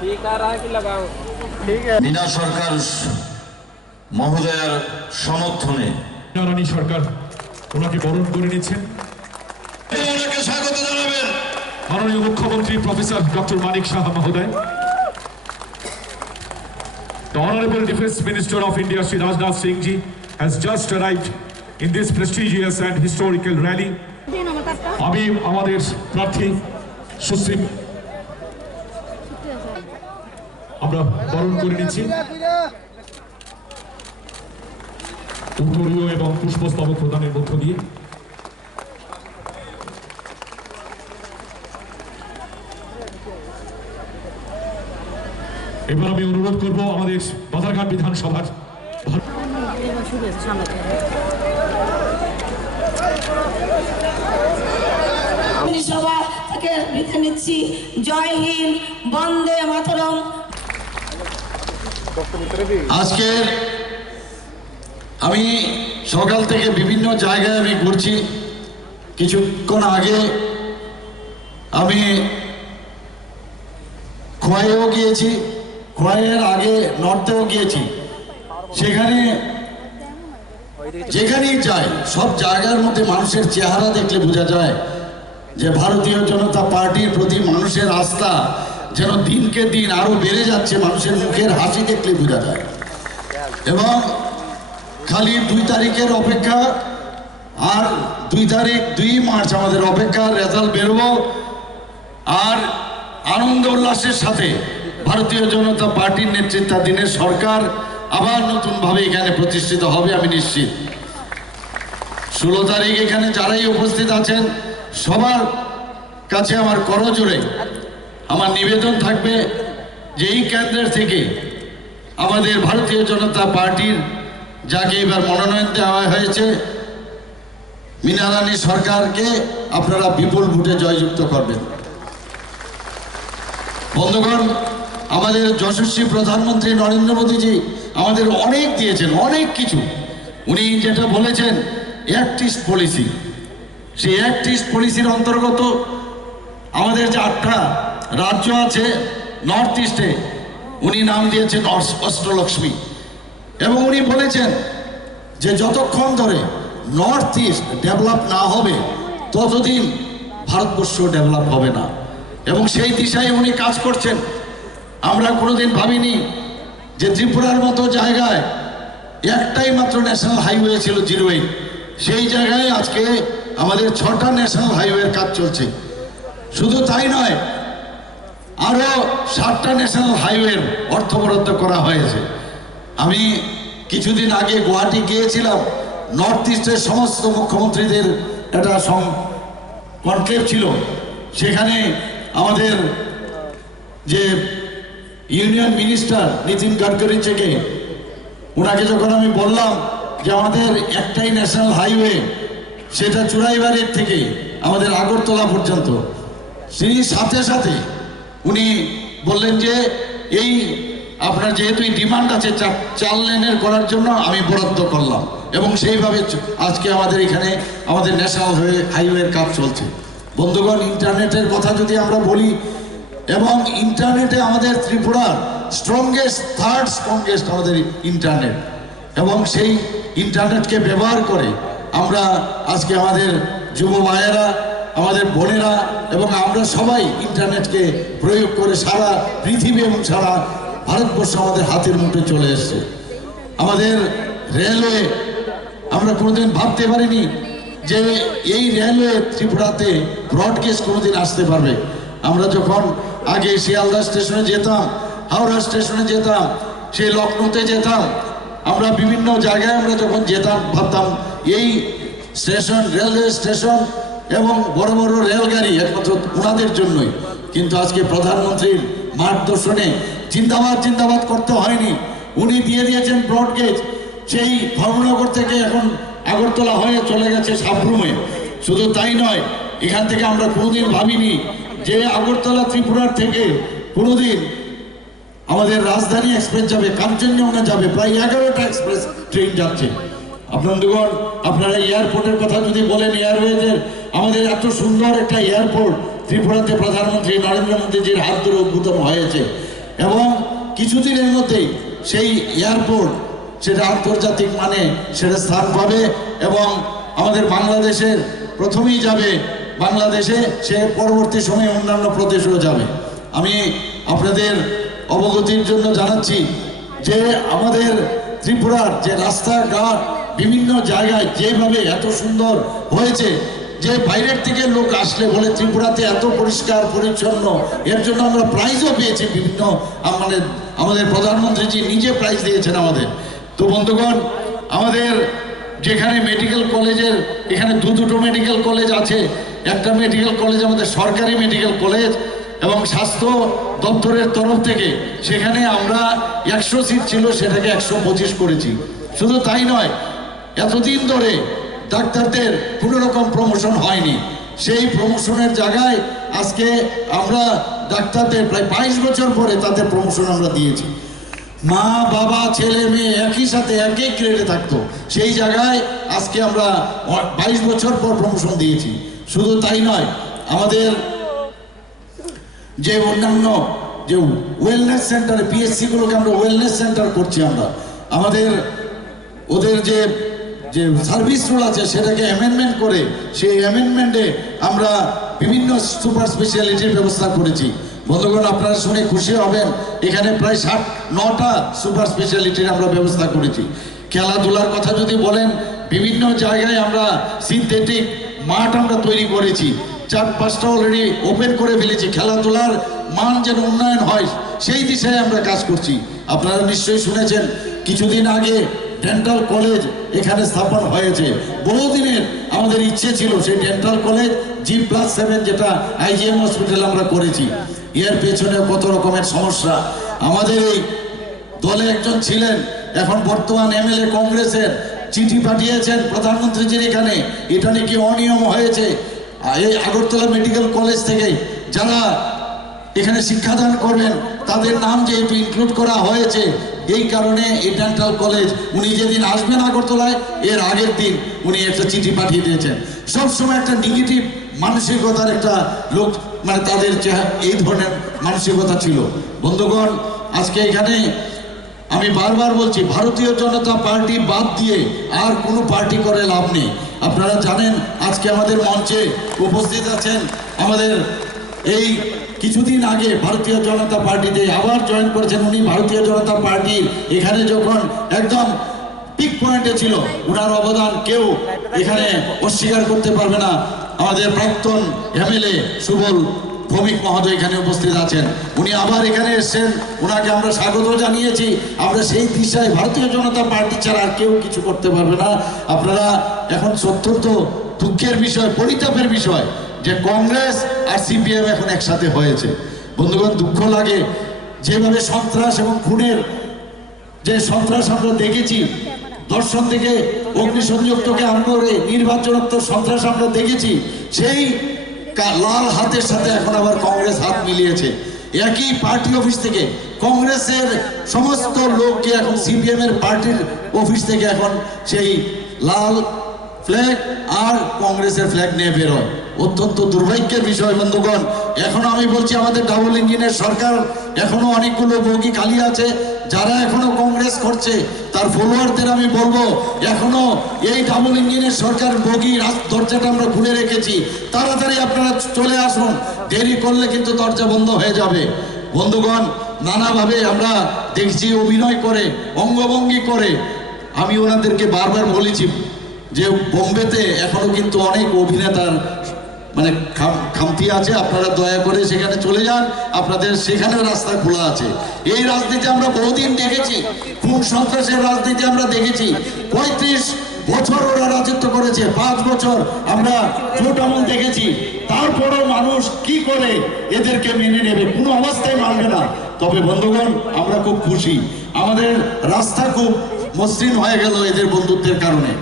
ठीक आ रहा है कि लगाओ? ठीक है। मीना सरकार মহোদয়ার সমর্থনে রানী সরকার ওনাকে বরণ করে নিচ্ছেন। ওনাকে স্বাগত জানাবেন মাননীয় মুখ্যমন্ত্রী প্রফেসর ডক্টর মানিক সাহা মহোদয়। The Honorable Defense Minister of India, Shri Rajnath Singh ji, has just arrived in this prestigious and historical rally. আমি আমাদের প্রার্থী সুশ্রী আমরা বরণ করে নিচ্ছি উত্তরীয় এবং পুষ্পস্তবক প্রদানের মধ্য দিয়ে। এবার আমি অনুরোধ করব আমাদের বাধারঘাট বিধানসভার সভা থেকে বিদায় নিচ্ছি। জয় হিন্দ, বন্দে মাতরম। আজকে আমি সকাল থেকে বিভিন্ন জায়গায় আমি ঘুরছি। কিছুক্ষণ আগে আমি খোয়াইও গিয়েছি, খোয়াইয়ের আগে নর্থেও গিয়েছি। সেখানে যেখানেই যাই সব জায়গার মধ্যে মানুষের চেহারা দেখলে বোঝা যায় যে ভারতীয় জনতা পার্টির প্রতি মানুষের আস্থা যেন দিনকে দিন আরো বেড়ে যাচ্ছে। মানুষের মুখের হাসি দেখলে বোঝা যায়। এবং খালি 2 তারিখের অপেক্ষা, আর 2 তারিখ 2 মার্চ আমাদের অপেক্ষা, রেজাল্ট বেরোবো। আর আনন্দ উল্লাসের সাথে ভারতীয় জনতা পার্টির নেতৃত্বাধীনের সরকার আবার নতুনভাবে এখানে প্রতিষ্ঠিত হবে আমি নিশ্চিত। 16 তারিখ এখানে যারাই উপস্থিত আছেন সবার কাছে আমার করজোড়ে আমার নিবেদন থাকবে যে এই কেন্দ্রের থেকে আমাদের ভারতীয় জনতা পার্টির যাকে এবার মনোনয়ন দেওয়া হয়েছে মীনা রানী সরকারকে আপনারা বিপুল ভোটে জয়যুক্ত করবেন। বন্ধুগণ, আমাদের যশস্বী প্রধানমন্ত্রী নরেন্দ্র মোদীজি আমাদের অনেক দিয়েছেন, অনেক কিছু। উনি যেটা বলেছেন অ্যাক্ট ইস্ট পলিসি, সেই অ্যাক্ট ইস্ট পলিসির অন্তর্গত আমাদের যে 8টা রাজ্য আছে নর্থ ইস্টে, উনি নাম দিয়েছেন অষ্টলক্ষ্মী। এবং উনি বলেছেন যে যতক্ষণ ধরে নর্থ ইস্ট ডেভেলপ না হবে ততদিন ভারতবর্ষ ডেভেলপ হবে না। এবং সেই দিশায় উনি কাজ করছেন। আমরা কোনোদিন ভাবিনি যে ত্রিপুরার মতো জায়গায় একটাই মাত্র ন্যাশনাল হাইওয়ে ছিল 08, সেই জায়গায় আজকে আমাদের 6টা ন্যাশনাল হাইওয়ের কাজ চলছে। শুধু তাই নয়, আরো 7টা ন্যাশনাল হাইওয়ের অর্থ বরাদ্দ করা হয়েছে। আমি কিছুদিন আগে গুয়াহাটি গিয়েছিলাম, নর্থ ইস্টের সমস্ত মুখ্যমন্ত্রীদের একটা কনক্লেভ ছিল। সেখানে আমাদের যে ইউনিয়ন মিনিস্টার নীতিন গডকরি থেকে ওনাকে যখন আমি বললাম যে আমাদের একটাই ন্যাশনাল হাইওয়ে, সেটা চুড়াইবাড়ির থেকে আমাদের আগরতলা পর্যন্ত, সেই সাথে সাথে উনি বললেন যে এই আপনার যেহেতু এই ডিমান্ড আছে 4 লেনের করার জন্য আমি বরাদ্দ করলাম। এবং সেইভাবে আজকে আমাদের এখানে আমাদের ন্যাশনাল হাইওয়ের কাজ চলছে। বন্ধুগণ, ইন্টারনেটের কথা যদি আমরা বলি, এবং ইন্টারনেটে আমাদের ত্রিপুরার থার্ড স্ট্রংগেস্ট আমাদের ইন্টারনেট। এবং সেই ইন্টারনেটকে ব্যবহার করে আমরা আজকে আমাদের যুব ভাইয়েরা, আমাদের বোনেরা এবং আমরা সবাই ইন্টারনেটকে প্রয়োগ করে সারা পৃথিবী এবং সারা ভারতবর্ষ আমাদের হাতের মুঠে চলে এসছে। আমাদের রেলওয়ে, আমরা কোনোদিন ভাবতে পারিনি যে এই রেলওয়ে ত্রিপুরাতে ব্রডগেজ কোনোদিন আসতে পারবে। আমরা যখন আগে শিয়ালদা স্টেশনে যেতাম, হাওড়া স্টেশনে যেতাম, সেই লখনৌতে যেতাম, আমরা বিভিন্ন জায়গায় আমরা যখন যেতাম ভাবতাম এই স্টেশন, রেলওয়ে স্টেশন এবং বড় বড় রেলগাড়ি একমাত্র ওনাদের জন্যই। কিন্তু আজকে প্রধানমন্ত্রীর মার্গদর্শনে জিন্দাবাদ করতে হয়নি, উনি দিয়ে দিয়েছেন ব্রডগেজ। সেই ধর্মনগর থেকে এখন আগরতলা হয়ে চলে গেছে সাবরুমে। শুধু তাই নয়, এখান থেকে আমরা কোনোদিন ভাবিনি যে আগরতলা ত্রিপুরার থেকে কোনোদিন আমাদের রাজধানী এক্সপ্রেস যাবে, কাঞ্চনজঙ্ঘা যাবে, প্রায় 11টা এক্সপ্রেস ট্রেন যাচ্ছে। বন্ধুগণ, আপনারা এয়ারপোর্টের কথা যদি বলেন, এয়ারওয়েজের আমাদের এত সুন্দর একটা এয়ারপোর্ট ত্রিপুরাতে প্রধানমন্ত্রী নরেন্দ্র মোদীজির হাত ধরে উদ্বোধন হয়েছে। এবং কিছুদিনের মধ্যেই সেই এয়ারপোর্ট সেটা আন্তর্জাতিক মানে সেটা স্থান পাবে এবং আমাদের বাংলাদেশের প্রথমেই যাবে বাংলাদেশে, সে পরবর্তী সময়ে অন্যান্য প্রদেশেও যাবে। আমি আপনাদের অবগতির জন্য জানাচ্ছি যে আমাদের ত্রিপুরার যে রাস্তাঘাট বিভিন্ন জায়গায় যেভাবে এত সুন্দর হয়েছে, যে বাইরের থেকে লোক আসলে বলে ত্রিপুরাতে এত পরিষ্কার পরিচ্ছন্ন, এর জন্য আমরা প্রাইজও পেয়েছি বিভিন্ন, আমাদের প্রধানমন্ত্রীজি নিজে প্রাইজ দিয়েছেন আমাদের। তো বন্ধুগণ, আমাদের যেখানে মেডিকেল কলেজের এখানে দুটো মেডিকেল কলেজ আছে, একটা মেডিকেল কলেজ আমাদের সরকারি মেডিকেল কলেজ এবং স্বাস্থ্য দপ্তরের তরফ থেকে সেখানে আমরা 100 সিট ছিল সেটাকে 125 করেছি। শুধু তাই নয়, এতদিন ধরে ডাক্তারদের কোনো রকম প্রমোশন হয়নি, সেই প্রমোশনের জায়গায় আজকে আমরা ডাক্তারদের প্রায় 22 বছর পরে তাদের প্রমোশন আমরা দিয়েছি। মা বাবা ছেলে মেয়ে একই সাথে একই গ্রেডে থাকতো, সেই জায়গায় আজকে আমরা 22 বছর পর প্রমোশন দিয়েছি। শুধু তাই নয়, আমাদের যে অন্যান্য যে ওয়েলনেস সেন্টারে পিএসসি গুলোকে আমরা ওয়েলনেস সেন্টার করছি, আমরা আমাদের ওদের যে যে সার্ভিস রুল আছে সেটাকে অ্যামেন্ডমেন্ট করে সেই অ্যামেন্ডমেন্টে আমরা বিভিন্ন সুপার স্পেশালিটির ব্যবস্থা করেছি। বন্ধুগণ, আপনারা শুনে খুশি হবেন, এখানে প্রায় 9টা সুপার স্পেশালিটির আমরা ব্যবস্থা করেছি। খেলাধুলার কথা যদি বলেন, বিভিন্ন জায়গায় আমরা সিনথেটিক মাঠ আমরা তৈরি করেছি, 4-5টা অলরেডি ওপেন করে ফেলেছি। খেলাধুলার মান যেন উন্নয়ন হয় সেই দিশায় আমরা কাজ করছি। আপনারা নিশ্চয়ই শুনেছেন কিছুদিন আগে ডেন্টাল কলেজ এখানে স্থাপন হয়েছে। বহুদিনের আমাদের ইচ্ছে ছিল সেই ডেন্টাল কলেজ G+7 যেটা IGM হসপিটাল আমরা করেছি। এর পেছনে কত রকমের সমস্যা। আমাদের এই দলে একজন ছিলেন, এখন বর্তমান MLA কংগ্রেসের, চিঠি পাঠিয়েছেন প্রধানমন্ত্রীজির এখানে, এটা নাকি অনিয়ম হয়েছে। এই আগরতলা মেডিকেল কলেজ থেকে যারা এখানে শিক্ষাদান করবেন তাদের নাম যেহেতু ইনক্লুড করা হয়েছে, এই কারণে এই ডেন্টাল কলেজ উনি যেদিন আসবেন আগরতলায় এর আগের দিন উনি একটা চিঠি পাঠিয়ে দিয়েছেন। সবসময় একটা নেগেটিভ মানসিকতার একটা লোক, মানে তাদের এই ধরনের মানসিকতা ছিল। বন্ধুগণ, আজকে এখানে আমি বারবার বলছি, ভারতীয় জনতা পার্টি বাদ দিয়ে আর কোনো পার্টি করে লাভ নেই। আপনারা জানেন আজকে আমাদের মঞ্চে উপস্থিত আছেন আমাদের এই কিছুদিন আগে ভারতীয় জনতা পার্টিতে আবার জয়েন করেছেন উনি। ভারতীয় জনতা পার্টির এখানে যখন একদম পিক পয়েন্টে ছিল, ওনার অবদান কেউ এখানে অস্বীকার করতে পারবে না। আমাদের প্রাক্তন MLA সুবল ভৌমিক মহোদয় এখানে উপস্থিত আছেন, উনি আবার এখানে এসেছেন, ওনাকে আমরা স্বাগত জানিয়েছি। আমরা সেই দিশায় ভারতীয় জনতা পার্টি ছাড়া আর কেউ কিছু করতে পারবে না। আপনারা এখন অত্যন্ত দুঃখের বিষয়, পরিতাপের বিষয় যে কংগ্রেস আর CPM এখন একসাথে হয়েছে। বন্ধুগণ, দুঃখ লাগে যেভাবে সন্ত্রাস এবং খুনের যে সন্ত্রাস আমরা দেখেছি, দর্শন থেকে অগ্নিসংযোগ থেকে আরম্ভ করে নির্বাচনোত্তর সন্ত্রাস আমরা দেখেছি, সেই লাল হাতের সাথে এখন আবার কংগ্রেস হাত মিলিয়েছে। একই পার্টি অফিস থেকে কংগ্রেসের সমস্ত লোককে এখন CPM এর পার্টির অফিস থেকে এখন সেই লাল ফ্ল্যাগ আর কংগ্রেসের ফ্ল্যাগ নিয়ে বেরোয়। অত্যন্ত দুর্ভাগ্যের বিষয় বন্ধুগণ। এখনো আমি বলছি, আমাদের ডাবল ইঞ্জিনের সরকার, এখনো অনেকগুলো বগি খালি আছে। যারা এখনো কংগ্রেস করছে তার ফলোয়ারদের আমি বলবো, এখনো এই ডাবল ইঞ্জিনের সরকার বগি দরজাটা আমরা খুলে রেখেছি, তাড়াতাড়ি আপনারা চলে আসুন, দেরি করলে কিন্তু দরজা বন্ধ হয়ে যাবে। বন্ধুগণ, নানাভাবে আমরা দেখছি অভিনয় করে, অঙ্গভঙ্গি করে। আমি ওনাদেরকে বারবার বলেছি যে বোম্বেতে এখনো কিন্তু অনেক অভিনেতার মানে খামতি আছে, আপনারা দয়া করে সেখানে চলে যান, আপনাদের সেখানেও রাস্তা খোলা আছে। এই রাজনীতি আমরা বহুদিন দেখেছি, খুন সন্ত্রাসের রাজনীতি আমরা দেখেছি। 35 বছর ওরা রাজত্ব করেছে, 5 বছর আমরা ভোট আমল দেখেছি। তারপরেও মানুষ কি করে এদেরকে মেনে নেবে? কোনো অবস্থায় মানবে না। তবে বন্ধুগণ, আমরা খুব খুশি, আমাদের রাস্তা খুব মসৃণ হয়ে গেল এদের বন্ধুত্বের কারণে।